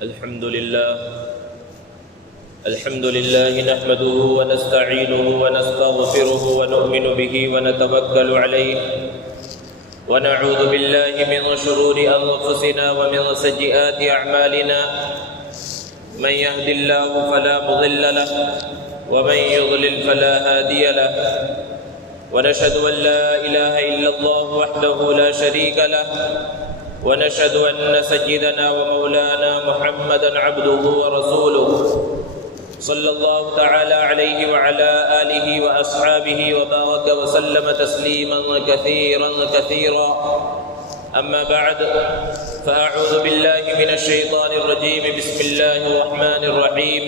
الحمد لله نحمده ونستعينه ونستغفره ونؤمن به ونتوكل عليه ونعوذ بالله من شرور أنفسنا ومن سيئات أعمالنا من يهد الله فلا مضل له ومن يضلل فلا هادي له ونشهد أن لا إله إلا الله وحده لا شريك له ونشهد أن سيدنا ومولانا محمدا عبده ورسوله صلى الله تعالى عليه وعلى آله وأصحابه وبارك وسلم تسليما كثيرا أما بعد فأعوذ بالله من الشيطان الرجيم بسم الله الرحمن الرحيم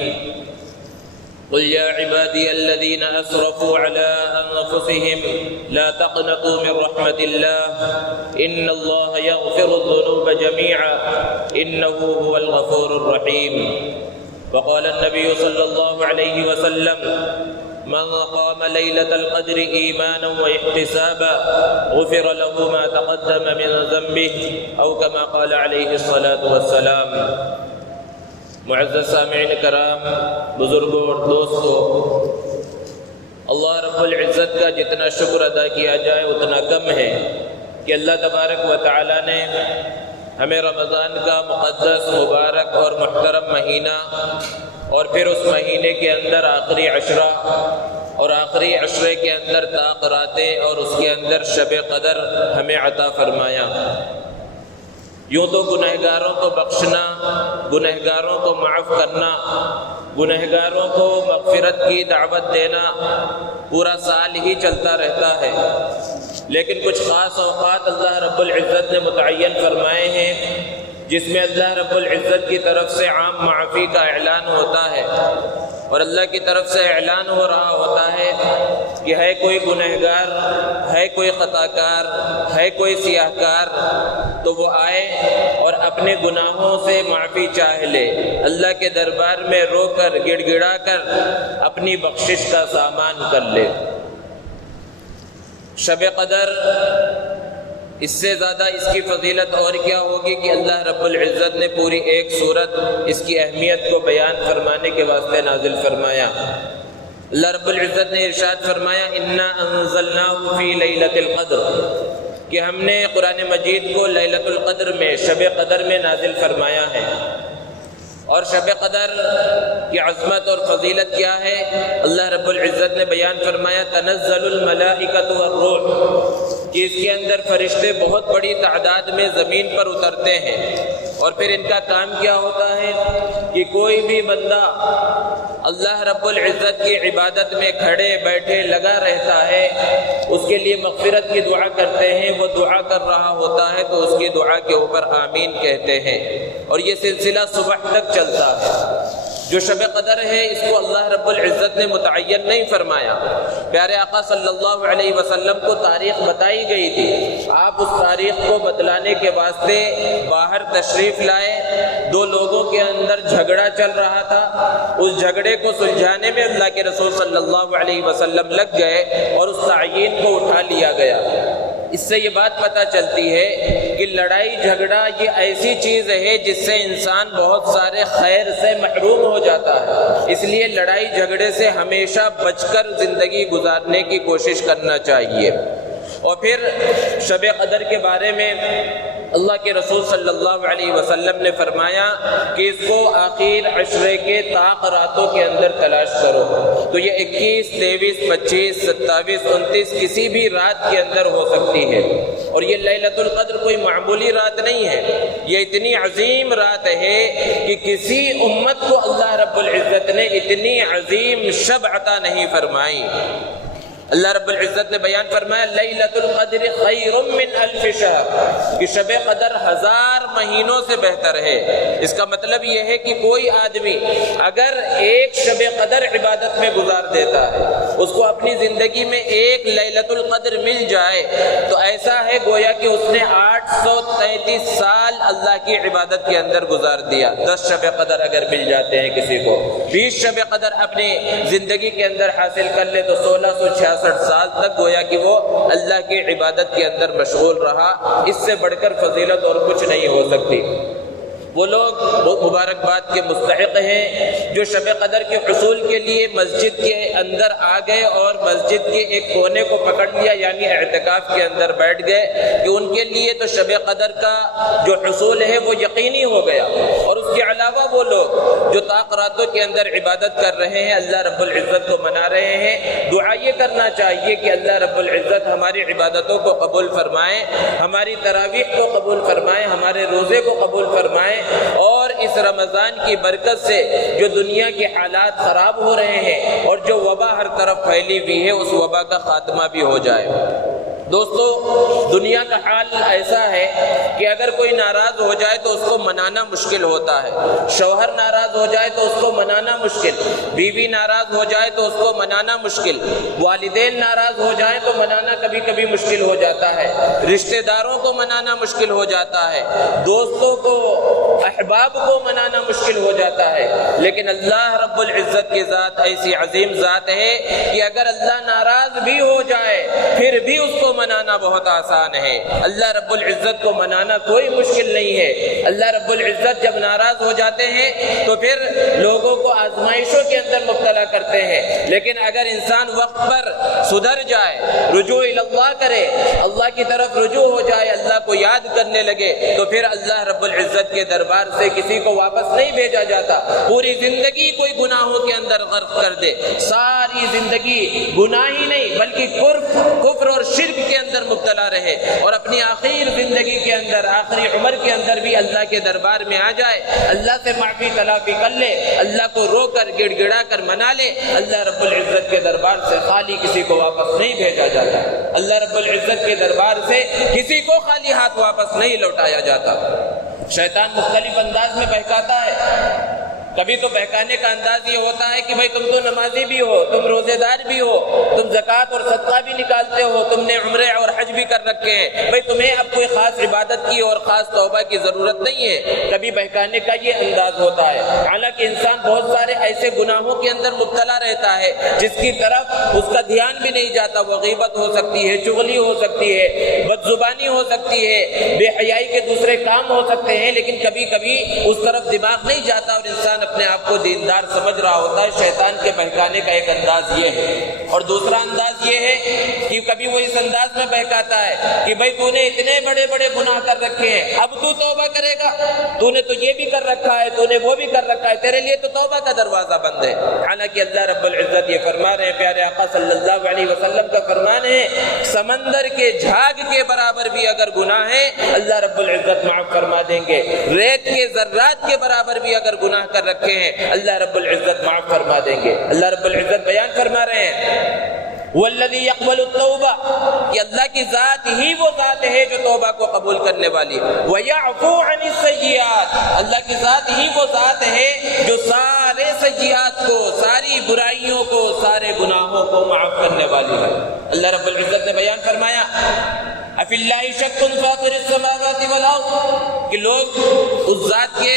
قل يا عبادي الذين أسرفوا على أنفسهم لا تقنطوا من رحمة الله إن الله يغفر الذنوب جميعا إنه هو الغفور الرحيم وقال النبي صلى الله عليه وسلم من قام ليلة القدر إيمانا واحتسابا غفر له ما تقدم من ذنبه أو كما قال عليه الصلاة والسلام۔ معزز سامعین کرام، بزرگوں اور دوستوں، اللہ رب العزت کا جتنا شکر ادا کیا جائے اتنا کم ہے کہ اللہ تبارک و تعالی نے ہمیں رمضان کا مقدس، مبارک اور محترم مہینہ اور پھر اس مہینے کے اندر آخری عشرہ اور آخری عشرے کے اندر طاق راتیں اور اس کے اندر شب قدر ہمیں عطا فرمایا۔ یوں تو گنہگاروں کو بخشنا، گنہگاروں کو معاف کرنا، گنہگاروں کو مغفرت کی دعوت دینا پورا سال ہی چلتا رہتا ہے، لیکن کچھ خاص اوقات اللہ رب العزت نے متعین فرمائے ہیں جس میں اللہ رب العزت کی طرف سے عام معافی کا اعلان ہوتا ہے، اور اللہ کی طرف سے اعلان ہو رہا ہوتا ہے کہ ہے کوئی گنہگار، ہے کوئی خطا کار، ہے کوئی سیاہ کار، تو وہ آئے اور اپنے گناہوں سے معافی چاہ لے، اللہ کے دربار میں رو کر گڑ گڑا کر اپنی بخشش کا سامان کر لے۔ شب قدر، اس سے زیادہ اس کی فضیلت اور کیا ہوگی کہ اللہ رب العزت نے پوری ایک سورت اس کی اہمیت کو بیان فرمانے کے واسطے نازل فرمایا۔ اللہ رب العزت نے ارشاد فرمایا انا انزلناہ فی لیلۃ القدر، کہ ہم نے قرآن مجید کو لیلۃ القدر میں، شب قدر میں نازل فرمایا ہے۔ اور شب قدر کی عظمت اور فضیلت کیا ہے؟ اللہ رب العزت نے بیان فرمایا تنزل الملائکۃ والروح، کہ اس کے اندر فرشتے بہت بڑی تعداد میں زمین پر اترتے ہیں، اور پھر ان کا کام کیا ہوتا ہے کہ کوئی بھی بندہ اللہ رب العزت کی عبادت میں کھڑے بیٹھے لگا رہتا ہے، اس کے لیے مغفرت کی دعا کرتے ہیں، وہ دعا کر رہا ہوتا ہے تو اس کی دعا کے اوپر آمین کہتے ہیں، اور یہ سلسلہ صبح تک چلتا ہے۔ جو شب قدر ہے اس کو اللہ رب العزت نے متعین نہیں فرمایا، پیارے آقا صلی اللہ علیہ وسلم کو تاریخ بتائی گئی تھی، آپ اس تاریخ کو بتلانے کے واسطے باہر تشریف لائے، دو لوگوں کے اندر جھگڑا چل رہا تھا، اس جھگڑے کو سلجھانے میں اللہ کے رسول صلی اللہ علیہ وسلم لگ گئے اور اس تعیین کو اٹھا لیا گیا۔ اس سے یہ بات پتہ چلتی ہے کہ لڑائی جھگڑا یہ ایسی چیز ہے جس سے انسان بہت سارے خیر سے محروم ہو جاتا ہے، اس لیے لڑائی جھگڑے سے ہمیشہ بچ کر زندگی گزارنے کی کوشش کرنا چاہیے۔ اور پھر شب قدر کے بارے میں اللہ کے رسول صلی اللہ علیہ وسلم نے فرمایا کہ اس کو آخر عشرے کے طاق راتوں کے اندر تلاش کرو، تو یہ 21، 23، 25، 27، 29 کسی بھی رات کے اندر ہو سکتی ہے، اور یہ لیلۃ القدر کوئی معمولی رات نہیں ہے، یہ اتنی عظیم رات ہے کہ کسی امت کو اللہ رب العزت نے اتنی عظیم شب عطا نہیں فرمائی۔ اللہ رب العزت نے بیان فرمایا لیلۃ القدر خیر من الف شہر، کہ شب قدر 1000 مہینوں سے بہتر ہے۔ اس کا مطلب یہ ہے کہ کوئی آدمی اگر ایک شب قدر عبادت میں گزار دیتا ہے، اس کو اپنی زندگی میں ایک لیلۃ القدر مل جائے تو ایسا ہے گویا کہ اس نے 833 سال اللہ کی عبادت کے اندر گزار دیا۔ 10 شب قدر اگر مل جاتے ہیں کسی کو، 20 شب قدر اپنی زندگی کے اندر حاصل کر لے تو 1666 سال تک گویا کہ وہ اللہ کی عبادت کے اندر مشغول رہا۔ اس سے بڑھ کر فضیلت اور کچھ نہیں ہو سکتی۔ وہ لوگ مبارکباد کے مستحق ہیں جو شب قدر کے حصول کے لیے مسجد کے اندر آ گئے اور مسجد کے ایک کونے کو پکڑ لیا، یعنی اعتکاف کے اندر بیٹھ گئے کہ ان کے لیے تو شب قدر کا جو حصول ہے وہ یقینی ہو گیا۔ اور اس کے علاوہ وہ لوگ جو طاق راتوں کے اندر عبادت کر رہے ہیں، اللہ رب العزت کو منا رہے ہیں، دعا یہ کرنا چاہیے کہ اللہ رب العزت ہماری عبادتوں کو قبول فرمائے، ہماری تراویح کو قبول فرمائے، ہمارے روزے کو قبول فرمائے، اور اس رمضان کی برکت سے جو دنیا کے حالات خراب ہو رہے ہیں اور جو وبا ہر طرف پھیلی ہوئی ہے اس وبا کا خاتمہ بھی ہو جائے۔ دوستو، دنیا کا حال ایسا ہے کہ اگر کوئی ناراض ہو جائے تو اس کو منانا مشکل ہوتا ہے، شوہر ناراض ہو جائے تو اس کو منانا مشکل، بیوی ناراض ہو جائے تو اس کو منانا مشکل، والدین ناراض ہو جائیں تو منانا کبھی کبھی مشکل ہو جاتا ہے، رشتہ داروں کو منانا مشکل ہو جاتا ہے، دوستوں کو، احباب کو منانا مشکل ہو جاتا ہے۔ لیکن اللہ رب العزت کی ذات ایسی عظیم ذات ہے کہ اگر اللہ ناراض بھی ہو جائے پھر بھی اس کو منانا بہت آسان ہے۔ اللہ رب العزت کو منانا کوئی مشکل نہیں ہے۔ اللہ رب العزت جب ناراض ہو جاتے ہیں تو پھر لوگوں کو آزمائشوں کے اندر مبتلا کرتے ہیں، لیکن اگر انسان وقت پر سدھر جائے، رجوع اللہ کرے، اللہ کی طرف رجوع ہو جائے، اللہ کو یاد کرنے لگے، تو پھر اللہ رب العزت کے دربار سے کسی کو واپس نہیں بھیجا جاتا۔ پوری زندگی کوئی گناہوں کے اندر غرق کر دے، ساری زندگی گناہ ہی نہیں بلکہ کفر اور شرک کے اندر مبتلا رہے، اور اپنی آخر زندگی کے اندر، آخری عمر کے اندر بھی اللہ کے دربار میں آ جائے، اللہ سے معافی تلافی کر لے، اللہ کو رو کر گڑ گڑا کر منا لے، اللہ رب العزت کے دربار سے خالی کسی کو واپس نہیں بھیجا جاتا۔ اللہ رب العزت کے دربار سے کسی کو خالی ہاتھ واپس نہیں لوٹایا جاتا۔ شیطان مختلف انداز میں بہکاتا ہے۔ کبھی تو بہکانے کا انداز یہ ہوتا ہے کہ بھائی تم تو نمازی بھی ہو، تم روزے دار بھی ہو، تم زکوٰۃ اور صدقہ بھی نکالتے ہو، تم نے عمرے اور حج بھی کر رکھے ہیں، بھائی تمہیں اب کوئی خاص عبادت کی اور خاص توبہ کی ضرورت نہیں ہے۔ کبھی بہکانے کا یہ انداز ہوتا ہے، حالانکہ انسان بہت سارے ایسے گناہوں کے اندر مبتلا رہتا ہے جس کی طرف اس کا دھیان بھی نہیں جاتا۔ وہ غیبت ہو سکتی ہے، چغلی ہو سکتی ہے، بد زبانی ہو سکتی ہے، بے حیائی کے دوسرے کام ہو سکتے ہیں، لیکن کبھی کبھی اس طرف دماغ نہیں جاتا اور انسان اپنے آپ کو دیندار سمجھ رہا ہوتا ہے۔ شیطان کے بہکانے کا ایک انداز یہ ہے، اور دوسرا انداز یہ ہے کہ کبھی وہ اس انداز میں بہکاتا ہے کہ بھائی تو نے اتنے بڑے بڑے گناہ کر رکھے ہیں، اب تو توبہ کرے گا، تو نے تو یہ بھی کر رکھا ہے، تو نے وہ بھی کر رکھا ہے، تیرے لیے تو توبہ کا دروازہ بند ہے۔ حالانکہ اللہ رب العزت یہ فرما رہے ہیں، پیارے آقا صلی اللہ علیہ وسلم کا فرمان ہے، سمندر کے جھاگ کے برابر بھی اگر گناہ ہے اللہ رب العزت معاف فرما دیں گے، ریت کے ذرات کے برابر بھی اگر گناہ کر رکھے ہیں اللہ رب العزت معاف فرما دیں گے۔ اللہ رب العزت بیان فرما رہے ہیں والذی یقبل التوبہ، کہ اللہ کی ذات ہی وہ ذات ہے جو توبہ کو قبول کرنے والی ہے، ویعفو عن السیئات، اللہ کی ذات ہی وہ ذات ہے جو سارے سیئات کو، ساری برائیوں کو، سارے گناہوں کو معاف کرنے والی ہے۔ اللہ رب العزت نے بیان فرمایا افی اللہ شک فاطر السماوات والارض، کہ لوگ اس ذات کے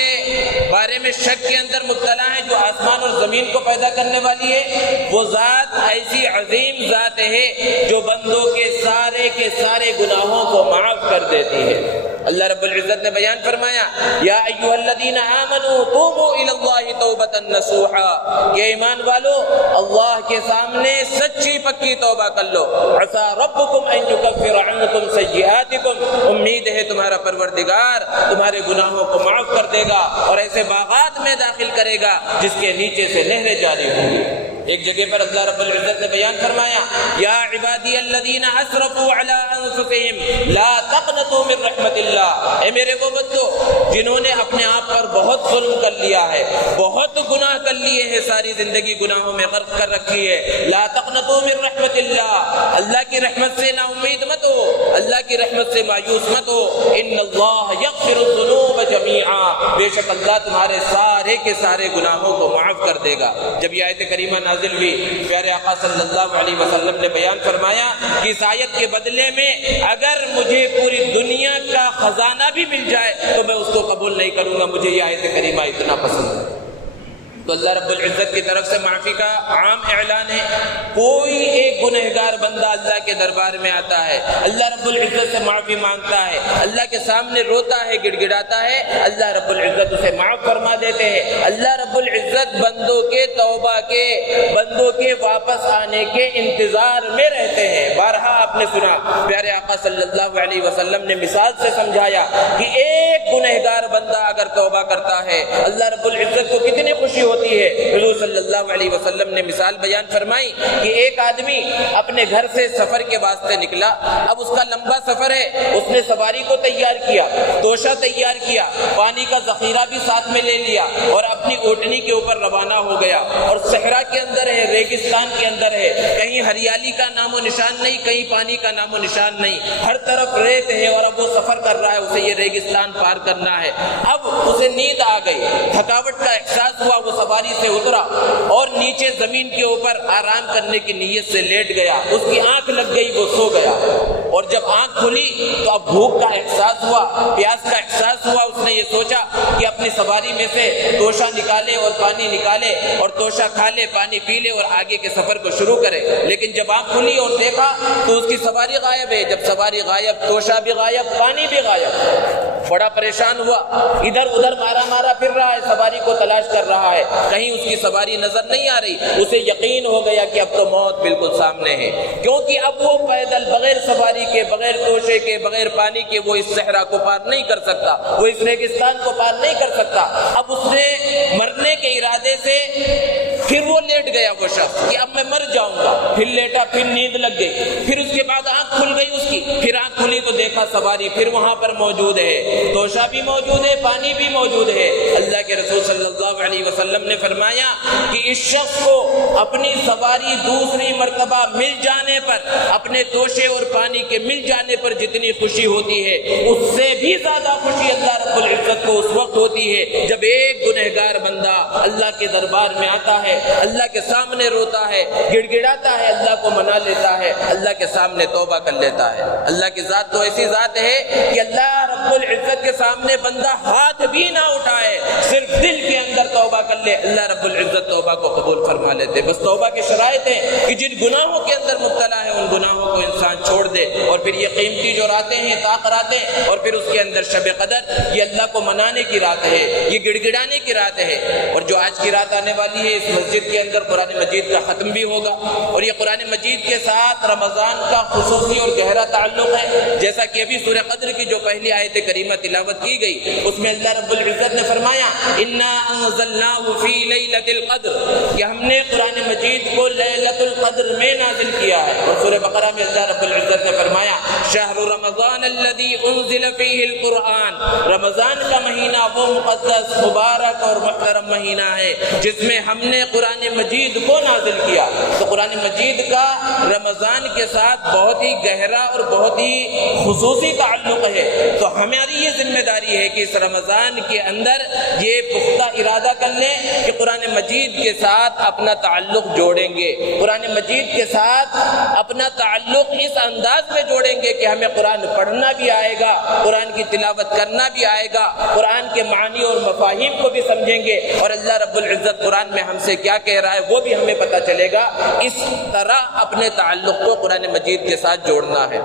بارے میں شک کے اندر مبتلا ہیں جو آسمان اور زمین کو پیدا کرنے والی ہے۔ وہ ذات ایسی عظیم ذات ہے جو بندوں کے سارے گناہوں کو معاف کر دیتی ہے۔ اللہ رب العزت نے بیان فرمایا یا ایھا الذین آمنوا توبوا الی اللہ توبۃ نصوحا، کہ ایمان والو اللہ کے سامنے سچی پکی توبہ کر لو، عسى ربکم ان یکفر عنکم سیئاتکم، امید ہے تمہارا پروردگار تمہارے گناہوں کو معاف کر دے گا اور ایسے باغات میں داخل کرے گا جس کے نیچے سے نہریں جاری ہوں گی۔ ایک جگہ پر اللہ رب العزت نے بیان فرمایا یا عبادی الذین اسرفوا علی انفسہم لا تقنطوا من رحمت اللہ، اے میرے وہ بندو جنہوں نے اپنے آپ پر بہت ظلم کر لیا ہے، بہت گناہ کر لیے ہیں، ساری زندگی گناہوں میں غرق کر رکھی ہے، لا تقنطوا من رحمت اللہ، اللہ کی رحمت سے نا امید مت ہو، اللہ کی رحمت سے مایوس مت ہو، ان اللہ یغفر الذنوب جميعا، بے شک اللہ تمہارے سارے کے سارے گناہوں کو معاف کر دے گا۔ جب یہ آیت کریمہ نازل ہوئی، پیارے آقا صلی اللہ علیہ وسلم نے بیان فرمایا کہ اس آیت کے بدلے میں اگر مجھے پوری دنیا کا خزانہ بھی مل جائے تو میں اس کو قبول نہیں کروں گا، مجھے یہ آیت کریمہ اتنا پسند ہے۔ تو اللہ رب العزت کی طرف سے معافی کا عام اعلان ہے. کوئی ایک گنہگار بندہ اللہ کے دربار میں آتا ہے, اللہ رب العزت سے معافی مانگتا ہے, اللہ کے سامنے روتا ہے, گڑ گڑاتا ہے, اللہ رب العزت اسے معاف فرما دیتے ہیں. اللہ رب العزت بندوں کے توبہ کے, بندوں کے واپس آنے کے انتظار میں رہتے ہیں. بارہا آپ نے سنا, پیارے آقا صلی اللہ علیہ وسلم نے مثال سے سمجھایا کہ ایک گنہگار بندہ اگر توبہ کرتا ہے اللہ رب العزت کو کتنی خوشی ہوتی ہے. حضور صلی اللہ علیہ وسلم نے مثال بیان فرمائی کہ ایک آدمی اپنے گھر سے سفر کے واسطے نکلا. اب اس کا لمبا سفر ہے, اس نے سواری کو تیار کیا, توشہ تیار کیا, پانی کا ذخیرہ بھی ساتھ میں لے لیا اور اپنی اونٹنی کے اوپر روانہ ہو گیا. اور صحرا کے اندر ہے, ریگستان کے اندر ہے, کہیں ہریالی کا نام و نشان نہیں, کہیں پانی کا نام و نشان نہیں, ہر طرف ریت ہے. اور اب وہ سفر کر رہا ہے, اسے یہ ریگستان پار کرنا ہے. اب اسے نیند آ گئی, تھکاوٹ کا احساس ہوا, وہ سواری سے اترا اور نیچے زمین کے اوپر آرام کرنے کی نیت سے لیٹ گیا. اس کی آنکھ لگ گئی, وہ سو گیا. اور جب آنکھ کھلی تو اب بھوک کا احساس ہوا, پیاس کا احساس ہوا. اس نے یہ سوچا کہ اپنی سواری میں سے توشہ نکالے اور پانی نکالے اور توشہ کھا لے, پانی پی لے اور آگے کے سفر کو شروع کرے. لیکن جب آنکھ کھلی اور دیکھا تو اس کی سواری غائب ہے. جب سواری غائب, توشہ بھی غائب, پانی بھی غائب. بڑا پریشان ہوا, ادھر ادھر مارا پھر رہا ہے, سواری کو تلاش کر رہا ہے, کہیں اس کی سواری نظر نہیں آ رہی. اسے یقین ہو گیا کہ اب تو موت بالکل سامنے ہے, کیونکہ اب وہ پیدل بغیر سواری کے, بغیر توشے کے, بغیر پانی کے وہ اس صحرا کو پار نہیں کر سکتا, وہ اس ریگستان کو پار نہیں کر سکتا. اب اس نے مرنے کے ارادے سے پھر وہ لیٹ گیا وہ شخص کہ اب میں مر جاؤں گا. پھر لیٹا, پھر نیند لگ گئی, پھر اس کے بعد آنکھ کھل گئی اس کی, پھر آنکھ کھلی تو دیکھا سواری پھر وہاں پر موجود ہے, توشہ بھی موجود ہے, پانی بھی موجود ہے. اللہ کے رسول صلی اللہ علیہ وسلم نے فرمایا کہ اس شخص کو اپنی سواری دوسری مرتبہ مل جانے پر, اپنے توشے اور پانی کے مل جانے پر جتنی خوشی ہوتی ہے, اس سے بھی زیادہ خوشی اللہ رب العزت کو اس وقت ہوتی ہے جب ایک گنہگار بندہ اللہ کے دربار میں آتا ہے, اللہ کے سامنے روتا ہے, گڑ گڑاتا ہے, اللہ کو منا لیتا ہے, اللہ کے سامنے توبہ کر لیتا ہے. اللہ کی ذات تو ایسی ذات ہے کہ اللہ رب العزت کے سامنے بندہ ہاتھ بھی نہ اٹھائے, صرف دل کے اندر توبہ کر لے, اللہ رب العزت توبہ کو قبول فرما لیتے. بس توبہ کی شرائط ہے کہ جن گناہوں کے اندر مبتلا ہے ان گناہوں کو انسان چھوڑ دے, اور پھر یہ قیمتی جو راتیں ہیں, طاق راتیں, اور پھر اس کے اندر شب قدر, یہ اللہ کو منانے کی رات ہے, یہ گڑ گڑانے کی رات ہے. اور جو آج کی رات آنے والی ہے, اس مسجد کے اندر قرآن مجید کا ختم بھی ہوگا, اور یہ قرآن مجید کے ساتھ رمضان کا خصوصی اور گہرا تعلق ہے. جیسا کہ ابھی سورہ قدر کی جو پہلی آیت کریمہ تلاوت کی گئی, اس میں اللہ رب العزت نے فرمایا انا انزلناه فی لیلۃ القدر, کہ ہم نے قرآن مجید کو لیلۃ القدر میں نازل کیا ہے. اور سورہ بقرہ میں اللہ رب العزت نے فرمایا شہر رمضان الذی انزل فیہ القرآن, رمضان کا مہینہ وہ مقدس, مبارک اور محترم مہینہ ہے جس میں ہم نے قرآن مجید کو نازل کیا. تو قرآن مجید کا رمضان کے ساتھ بہت ہی گہرا اور بہت ہی خصوصی تعلق ہے. تو ہماری یہ ذمہ داری ہے کہ اس رمضان کے اندر یہ پختہ ارادہ کر لیں کہ قرآن مجید کے ساتھ اپنا تعلق جوڑیں گے, قرآن مجید کے ساتھ اپنا تعلق اس انداز میں جوڑیں گے کہ ہمیں قرآن پڑھنا بھی آئے گا, قرآن کی تلاوت کرنا بھی آئے گا, قرآن کے معنی اور مفاہیم کو بھی سمجھیں گے, اور اللہ رب العزت قرآن میں ہم سے کیا کہہ رہا ہے وہ بھی ہمیں پتہ چلے گا. اس طرح اپنے تعلق کو قرآن مجید کے ساتھ جوڑنا ہے.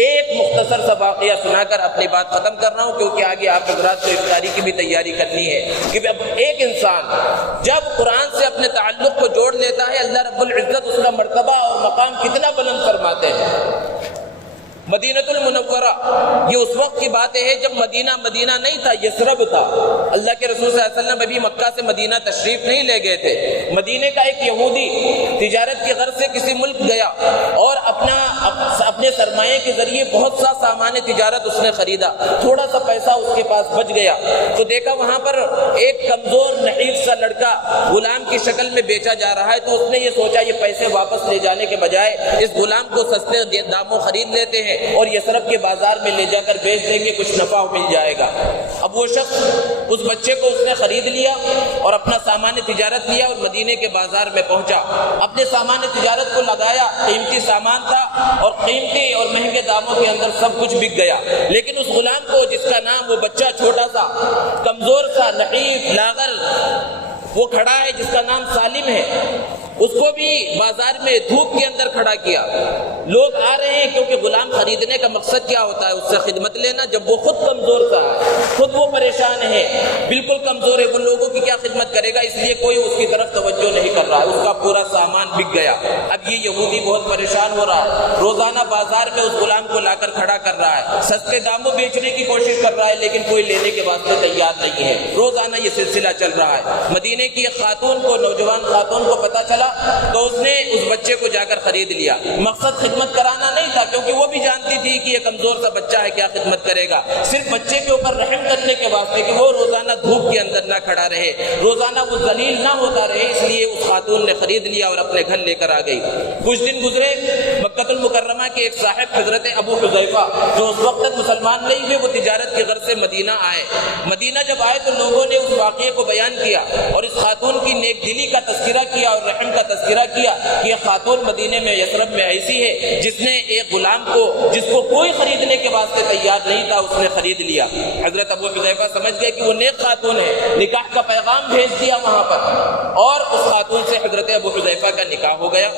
ایک مختصر سا واقعہ سنا کر اپنی بات ختم کر رہا ہوں, کیونکہ آگے آپ حضرات کو افطاری کی بھی تیاری کرنی ہے. کہ اب ایک انسان جب قرآن سے اپنے تعلق کو جوڑ لیتا ہے, اللہ رب العزت اس کا مرتبہ اور مقام کتنا بلند فرماتے ہیں. مدینۃ المنورہ یہ اس وقت کی باتیں ہیں جب مدینہ نہیں تھا, یثرب تھا. اللہ کے رسول صلی اللہ علیہ وسلم ابھی مکہ سے مدینہ تشریف نہیں لے گئے تھے. مدینے کا ایک یہودی تجارت کی غرض سے کسی ملک گیا اور اپنے سرمایے کے ذریعے بہت سا سامان تجارت اس نے خریدا, تھوڑا سا پیسہ اس کے پاس بچ گیا تو دیکھا وہاں پر ایک کمزور نحیف سا لڑکا غلام کی شکل میں بیچا جا رہا ہے. تو اس نے یہ سوچا یہ پیسے واپس لے جانے کے بجائے اس غلام کو سستے داموں خرید لیتے ہیں اور یثرب کے بازار میں لے جا کر بیچ دیں گے, کچھ نفع مل جائے گا. اب وہ شخص اس بچے کو اس نے خرید لیا اور اپنا سامان تجارت لیا اور مدینے کے بازار میں پہنچا. اپنے سامان تجارت کو لگایا, قیمتی سامان تھا اور قیمتی اور مہنگے داموں کے اندر سب کچھ بک گیا. لیکن اس غلام کو, جس کا نام وہ بچہ چھوٹا سا, کمزور سا, نحیف, لاغر, وہ کھڑا ہے جس کا نام سالم ہے، اس کو بھی بازار میں دھوپ کے اندر کھڑا کیا۔ لوگ آ رہے ہیں کیونکہ غلام خریدنے کا مقصد کیا ہوتا ہے؟ اس سے خدمت لینا۔ جب وہ خود کمزور تھا، خود وہ پریشان ہے، بالکل کمزور ہے، وہ لوگوں کی کیا خدمت کرے گا؟ اس لیے کوئی اس کی طرف توجہ نہیں کر رہا ہے، اس کا پورا سامان بک گیا۔ اب یہ یہودی بہت پریشان ہو رہا ہے، روزانہ بازار میں اس غلام کو لا کر کھڑا کر رہا ہے، سستے داموں بیچنے کی کوشش کر رہا ہے، لیکن کوئی لینے کے واسطے تیار نہیں ہے۔ روزانہ یہ سلسلہ چل رہا ہے۔ مدینے کی ایک خاتون کو، نوجوان خاتون کو پتہ چلا تو اس نے اس بچے کو جا کر خرید لیا۔ مقصد خدمت کرانا نہیں تھا، کیونکہ وہ بھی جانتی تھی کہ یہ کمزور سا بچہ ہے، کیا خدمت کرے گا، صرف بچے کے اوپر رحم کرنے کے واسطے کہ وہ روزانہ دھوپ کے اندر نہ کھڑا رہے، روزانہ وہ ذلیل نہ ہوتا رہے، اس لیے اس خاتون نے خرید لیا اور اپنے گھر لے کر آ گئی۔ کچھ دن گزرے، مکہ المکرمہ کے ایک صاحب حضرت ابو حذیفہ جو اس وقت تک مسلمان نہیں ہوئے، وہ تجارت کی غرض سے مدینہ آئے۔ مدینہ جب آئے تو لوگوں نے اس واقعے کو بیان کیا اور اس خاتون کی نیک دلی کا تذکرہ کیا اور رحم کا تذکرہ کیا کہ یہ خاتون مدینے میں، یثرب میں ایسی ہے جس نے ایک غلام کو، جس کو کوئی خریدنے کے واسطے تیار نہیں تھا، اس نے خرید لیا۔ حضرت ابو حذیفہ سمجھ گئے کہ وہ نیک خاتون ہے، نکاح کا پیغام بھیج دیا وہاں پر، اور اس خاتون سے حضرت ابو حذیفہ کا نکاح ہو گیا۔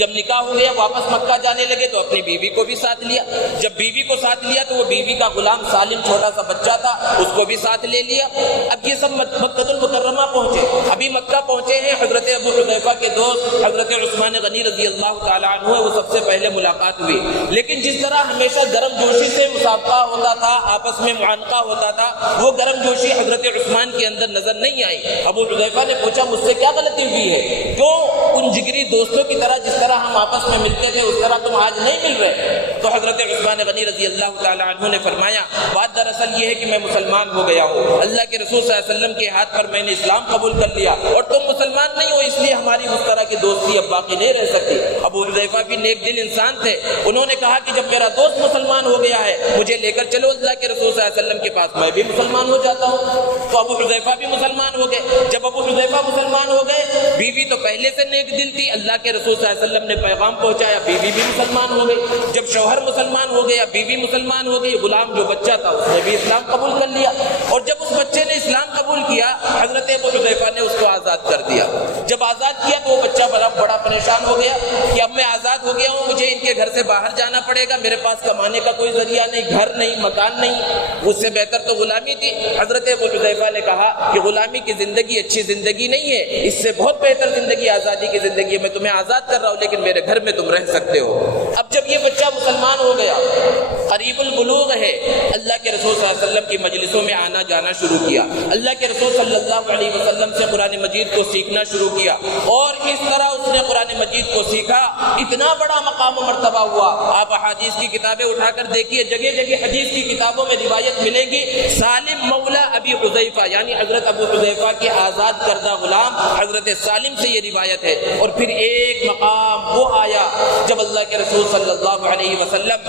جب نکاح ہو گیا، واپس مکہ جانے لگے تو اپنی بیوی کو بھی ساتھ لیا۔ جب بیوی کو ساتھ لیا تو وہ بیوی کا غلام سالم چھوٹا سا بچہ تھا، اس کو بھی ساتھ لے لیا۔ اب یہ سب مکہ المکرمہ پہنچے۔ ابھی مکہ پہنچے ہیں، حضرت ابو حذیفہ کے دوست حضرت عثمان غنی رضی اللہ تعالیٰ عنہ وہ سب سے پہلے ملاقات ہوئی، لیکن جس طرح ہمیشہ گرم جوشی سے مسابقہ ہوتا تھا، آپس میں معانقہ ہوتا تھا، وہ گرم جوشی حضرت عثمان کے اندر نظر نہیں آئی۔ ابو حذیفہ نے پوچھا مجھ سے کیا غلطی ہوئی ہے؟ کیوں ان جگری دوستوں کی طرح جس طرح ہم آپس میں ملتے تھے اس طرح تم آج نہیں مل رہے؟ تو حضرت عثمان غنی رضی اللہ تعالیٰ عنہ نے فرمایا بات دراصل یہ ہے کہ میں مسلمان ہو گیا ہوں، اللہ کے رسول صلی اللہ علیہ وسلم کے ہاتھ پر میں نے اسلام قبول کر لیا اور تم مسلمان نہیں ہو، اس لیے ہماری اس طرح کی دوستی اب باقی نہیں رہ سکتی۔ ابو حذیفہ بھی نیک دل انسان تھے، انہوں نے کہا کہ جب میرا دوست مسلمان ہو گیا ہے مجھے لے کر چلو اللہ کے رسول صلی اللہ علیہ وسلم کے پاس، میں بھی مسلمان ہو جاتا ہوں۔ تو ابو حذیفہ بھی مسلمان ہو گئے۔ جب ابو حذیفہ مسلمان ہو گئے، بیوی تو پہلے سے نیک دل تھی، اللہ کے رسول صلی اللہ علیہ وسلم نے پیغام پہنچایا، بیوی بھی مسلمان ہو گئی۔ جب شوہر مسلمان ہو گیا، بیوی مسلمان ہو گئی، غلام جو بچہ تھا اس نے بھی اسلام قبول کر لیا، اور جب اس بچے نے اسلام قبول کیا حضرت ابو حذیفہ نے اس کو آزاد کر دیا۔ جب آزاد کیا تو وہ بچہ بڑا پریشان ہو گیا کہ اب میں آزاد ہو گیا ہوں، مجھے ان کے گھر سے باہر جانا پڑے گا، میرے پاس کمانے کا کوئی ذریعہ نہیں، گھر نہیں، مکان نہیں، اس سے بہتر تو غلامی تھی۔ حضرت ابو حذیفہ نے کہا کہ غلامی کی زندگی اچھی زندگی نہیں ہے، اس سے بہت بہتر زندگی آزادی کی زندگی ہے، میں تمہیں آزاد کر رہا ہوں لیکن میرے گھر میں تم رہ سکتے ہو۔ اب جب یہ بچہ مسلمان ہو گیا، قریب البلوغ ہے، اللہ کے رسول صلی اللہ علیہ وسلم کی مجلسوں میں آنا جانا شروع کیا، اللہ کے رسول صلی اللہ علیہ وسلم سے قرآن مجید کو سیکھنا شروع کیا، اور اس طرح اس نے قرآن مجید کو سیکھا، اتنا بڑا مقام و مرتبہ ہوا۔ آپ احادیث کی کتابیں اٹھا کر دیکھیے، جگہ جگہ حدیث کی کتابوں میں روایت ملے گی، سالم مولا ابی حذیفہ یعنی حضرت ابو حذیفہ کے آزاد کردہ غلام حضرت سالم سے یہ روایت ہے۔ اور پھر ایک مقام وہ آیا جب اللہ کے رسول صلی اللہ علیہ وسلم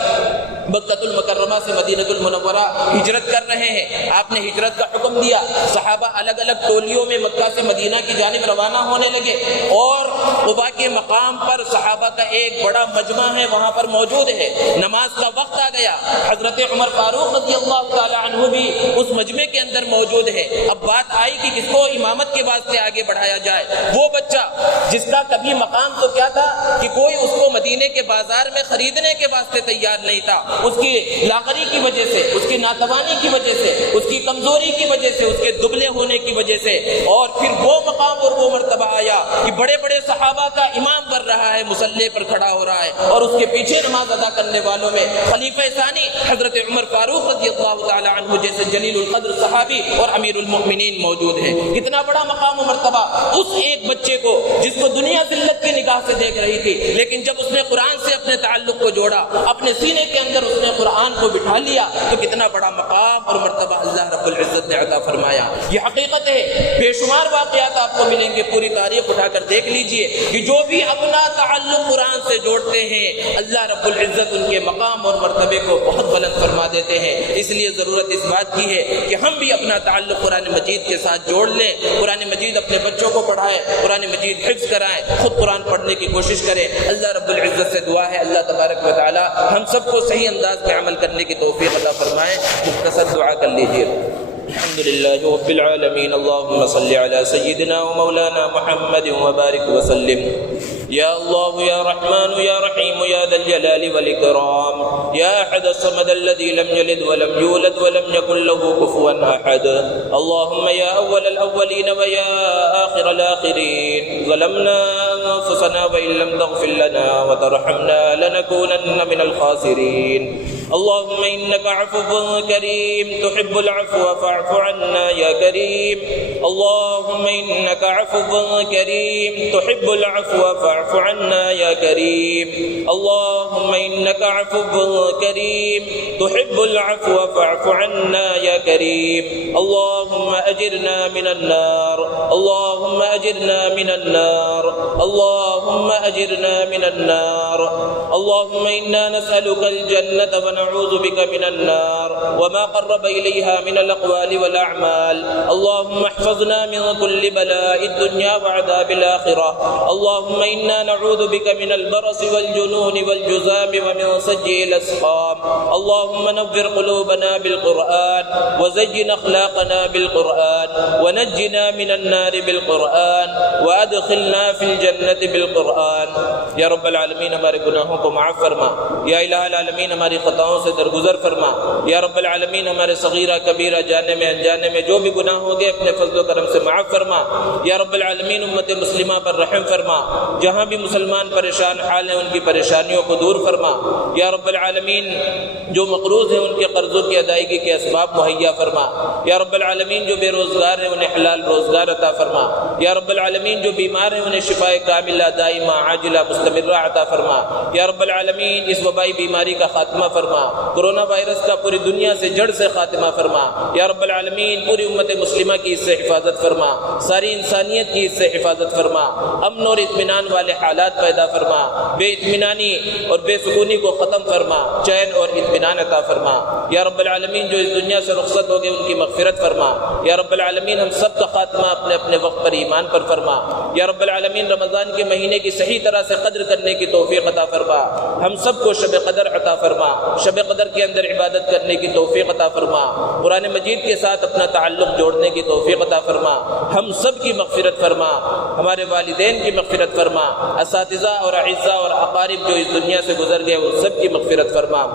مکہ المکرمہ سے مدینہ المنورہ ہجرت کر رہے ہیں، آپ نے ہجرت کا حکم دیا، صحابہ الگ الگ ٹولیوں میں مکہ سے مدینہ کی جانب روانہ ہونے لگے، اور قباء کے مقام پر صحابہ کا ایک بڑا مجمع ہے، وہاں پر موجود ہے، نماز کا وقت آ گیا، حضرت عمر فاروق رضی اللہ تعالی عنہ بھی اس مجمع کے اندر موجود ہے۔ اب بات آئی کہ کس کو امامت کے واسطے آگے بڑھایا جائے، وہ بچہ جس کا کبھی مقام تو کیا تھا کہ کوئی اس کو مدینے کے بازار میں خریدنے کے واسطے تیار نہیں تھا، اس کی لاغری کی وجہ سے، اس کی ناتوانی کی وجہ سے، اس کی کمزوری کی وجہ سے، اس کے دبلے ہونے کی وجہ سے، اور پھر وہ مقام اور وہ مرتبہ آیا کہ بڑے بڑے صحابہ کا امام بن رہا ہے، مصلی پر کھڑا ہو رہا ہے، اور اس کے پیچھے نماز ادا کرنے والوں میں خلیفہ ثانی حضرت عمر فاروق رضی اللہ تعالی عنہ جیسے جلیل القدر صحابی اور امیر المؤمنین موجود ہیں۔ کتنا بڑا مقام و مرتبہ اس ایک بچے کو، جس کو دنیا ذلت کی نگاہ سے دیکھ رہی تھی، لیکن جب اس نے قرآن سے اپنے تعلق کو جوڑا، اپنے سینے کے اندر اس نے قرآن کو بٹھا لیا، تو کتنا بڑا مقام اور مرتبہ اللہ رب العزت نے عطا فرمایا۔ یہ حقیقت ہے، بے شمار واقعات آپ کو ملیں گے، پوری تاریخ اٹھا کر دیکھ لیجئے کہ جو بھی اپنا تعلق قرآن سے جوڑتے ہیں اللہ رب العزت ان کے مقام اور مرتبے کو بہت بلند فرما دیتے ہیں۔ اس لیے ضرورت اس بات کی ہے کہ ہم بھی اپنا تعلق قرآن مجید کے ساتھ جوڑ لیں، قرآن مجید اپنے بچوں کو پڑھائیں، قرآن مجید حفظ کرائیں، خود قرآن پڑھنے کی کوشش کریں۔ اللہ رب العزت سے دعا ہے اللہ تبارک و تعالی ہم سب کو صحیح انداز میں عمل کرنے کی توفیق عطا فرمائے۔ مختصر دعا کر لیجیے۔ الحمد لله رب العالمين اللهم صل على سيدنا ومولانا محمد وبارك وسلم يا الله يا رحمن يا رحيم يا ذا الجلال والإكرام يا أحد الصمد الذي لم يلد ولم يولد ولم يكن له كفوا أحد اللهم يا أول الأولين ويا آخر الآخرين ظلمنا أنفسنا وإن لم تغفر لنا وترحمنا لنكونن من الخاسرين اللهم إنك عفو كريم تحب العفو فاعف عنا يا كريم اللهم إنك عفو كريم تحب العفو فاعف عنا يا كريم اللهم إنك عفو كريم تحب العفو فاعف عنا يا كريم اللهم أجرنا من النار اللهم أجرنا من النار اللهم أجرنا من النار اللهم إنا نسألك الجنة ونعوذ بك من النار وما قرب إليها من الأقوال والأعمال اللهم احفظنا من كل بلاء الدنيا وعذاب الآخرة اللهم إنا نعوذ بك من البرص والجنون والجذام ومن سيء الأسقام اللهم نور قلوبنا بالقرآن وزين أخلاقنا بالقرآن ونجنا من النار بالقرآن وأدخلنا في الجنة بالقرآن یا رب العالمین ہمارے گناہوں کو معاف فرما یا الہ العالمین ہماری خطاؤں سے درگزر فرما یا رب العالمین ہمارے صغیرہ کبیرہ جانے میں انجانے میں جو بھی گناہ ہو گئے اپنے فضل و کرم سے معاف فرما یا رب العالمین امت مسلمہ پر رحم فرما جہاں بھی مسلمان پریشان حال ہیں ان کی پریشانیوں کو دور فرما یا رب العالمین جو مقروض ہیں ان کے قرضوں کی ادائیگی کے اسباب مہیا فرما یا رب العالمین جو بے روزگار ہیں انہیں حلال روزگار عطا فرما یا رب العالمین جو بیمار ہیں انہیں شفاء کاملہ دائمہ عاجلہ مستمرہ عطا فرما یا رب العالمین اس وبائی بیماری کا خاتمہ فرما کرونا وائرس کا پوری دنیا سے جڑ سے خاتمہ فرما یا رب العالمین پوری امت مسلمہ کی اس سے حفاظت فرما ساری انسانیت کی اس سے حفاظت فرما امن اور اطمینان والے حالات پیدا فرما بے اطمینانی اور بے سکونی کو ختم فرما چین اور اطمینان عطا فرما یا رب العالمین جو اس دنیا سے رخصت ہو گئے ان کی مغفرت فرما یا رب العالمین ہم سب کا خاتمہ اپنے اپنے وقت پر ایمان پر فرما یا رب العالمین رمضان کے مہینے کی صحیح طرح سے قدر کرنے کی توفیق عطا فرما ہم سب کو شب قدر عطا فرما شب قدر کے اندر عبادت کرنے کی توفیق عطا فرما قرآن مجید کے ساتھ اپنا تعلق جوڑنے کی توفیق عطا فرما ہم سب کی مغفرت فرما ہمارے والدین کی مغفرت فرما اساتذہ اور اعزاء اور اقارب جو اس دنیا سے گزر گئے ان سب کی مغفرت فرما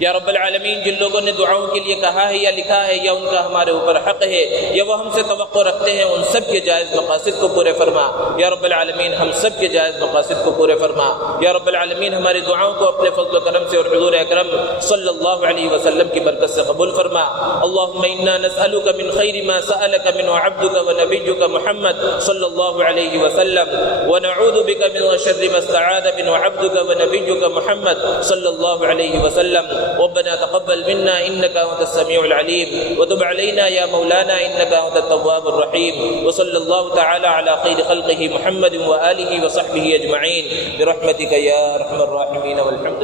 یا رب العالمین جن لوگوں نے دعاؤں کے لیے کہا ہے یا لکھا ہے یا ان کا ہمارے اوپر حق ہے یا وہ ہم سے توقع رکھتے ہیں ان سب کے جائز مقاصد کو پورے فرما یا رب العالمین ہم سب کے جائز مقاصد کو پورے فرما یا رب العالمین ہماری دعاؤں کو اپنے فضل و کرم سے اور حضور اکرم صلی اللہ علیہ وسلم کی برکت سے قبول فرما اللہم انا نسألک من خیر ما سألک من عبدک و نبیک محمد صلی اللہ علیہ وسلم ونعوذ بک من شر ما استعاذ من عبدک و نبیک محمد صلی اللہ علیہ وسلم ربنا تقبل منا إنك أنت السميع العليم وتب علينا يا مولانا إنك أنت التواب الرحيم وصلى الله تعالى على خير خلقه محمد وآله وصحبه أجمعين برحمتك يا أرحم الراحمين والحمد